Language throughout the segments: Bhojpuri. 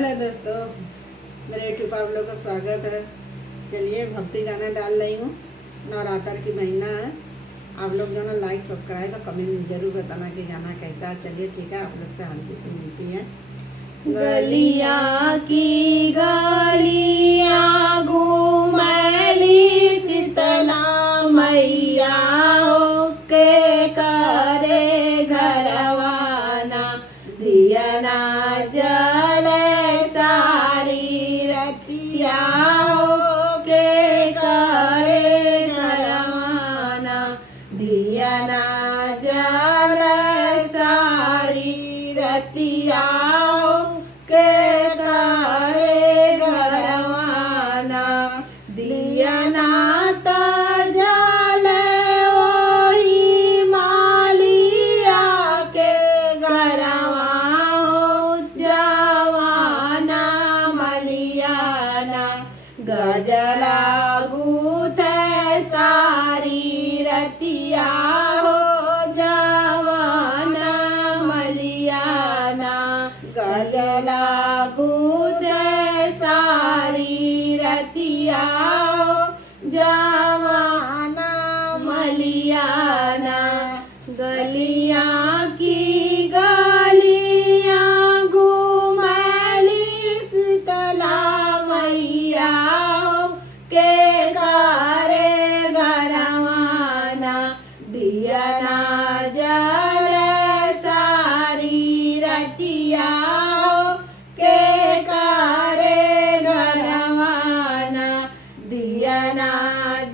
हेलो दोस्तों, मेरे यूट्यूब आप लोग का स्वागत है। चलिए भक्ति गाना डाल रही हूँ। नवरात्र की महीना है। आप लोग जो ना लाइक सब्सक्राइब और कमेंट में जरूर बताना कि गाना कैसा है। चलिए ठीक है, आप लोग से हाल की मिलती है। गलिया की गलिया घूमली शीतला मैया हो के करे घरवाना दियना जल सारी रतिया हो के करे घरवाना दियना जल सारी रतिया के करे घरवाना दियना जल ओही मालिया के घरवा हो जवाना मलियाना गजला गूथ सारी रतिया हो जवाना मलियाना गजला गूथ सारी रतिया हो जवाना मलियाना गलिया की गलिया घूमली शीतला मैया हो के करे घरवाना दियना जल सारी रतिया हो के करे घरवाना दियना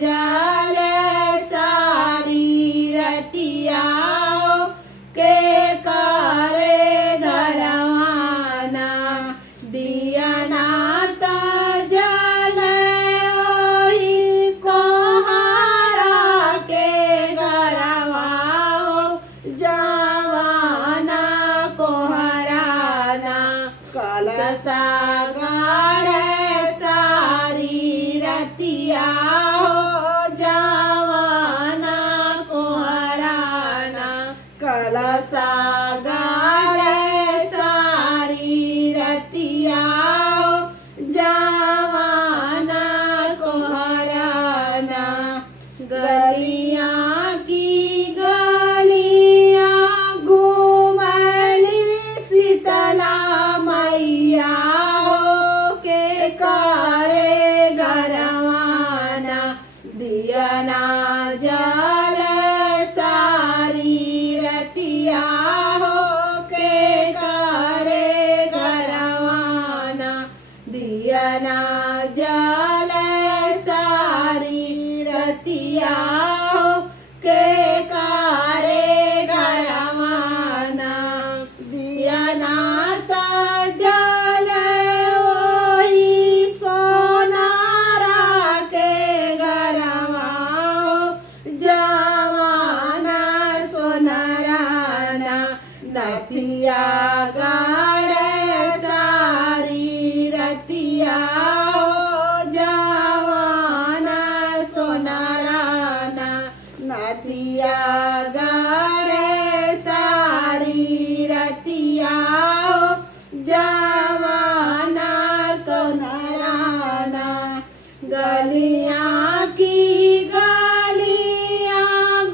जल सारी रतिया हो के करे घरवाना दियना जल ओही कोहारा के घरवा हो जवाना कोहराना कलसा गाड़ सारी रतिया हो जवाना कोहराना कलसा गाड़ सारी रतिया हो जवाना कोहराना गलिया की गलिया घूमली शीतला मैया हो के करे घरवाना दियना जल सारी रतिया हो के करे घरवाना दियना जल सारी रतिया हो के करे घरवाना दियना जल ओही सोनारा के घरवा हो जवाना सोनाराना नथिया गाड़ सारी रतिया हो जवाना सोनाराना नथिया गाड़ सारी रतिया हो जवाना सोनाराना गलिया की गलिया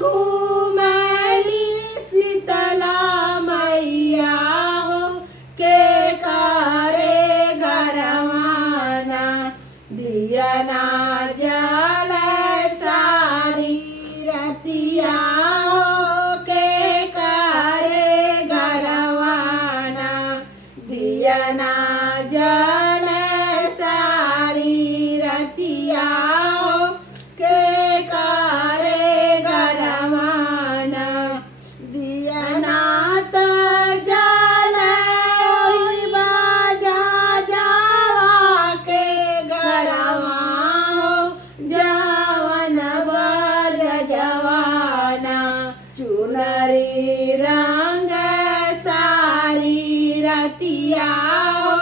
घूमली शीतला मैया हो के करे घरवाना दियना जल सारी रतिया हो के करे घरवाना दियना जल सारी रतिया हो के करे घरवाना दियना जल ओही बाजा जावा के घरवा हो जवन बज जवाना चुनरी रंग सारी रतिया हो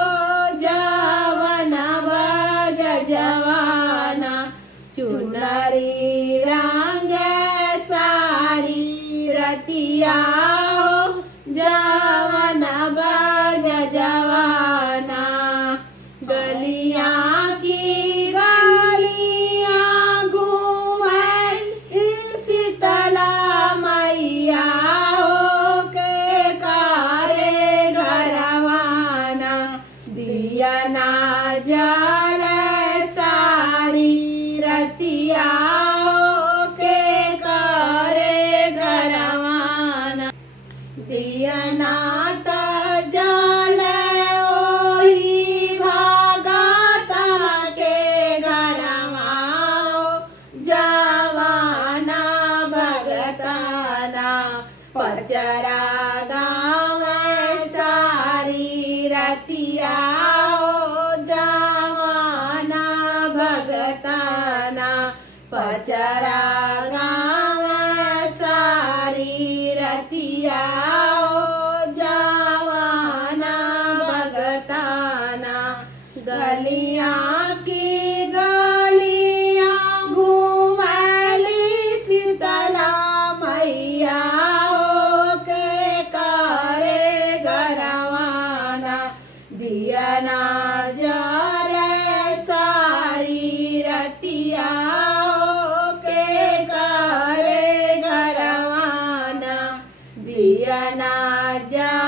दिया ना जल सारी रतिया हो के करे घरवाना दिया ना त जल ओही भागता के घरवा हो जवाना भगताना पचरा गाँव सारी रतिया हो जवाना भगताना पचरा गाँव सारी रतिया हो जवाना भगताना गलियाँ की गलियाँ घूमली शीतला मैया हो के करे घरवाना दिया ना जल सारी रतिया हो के करे घरवाना दिया ना जल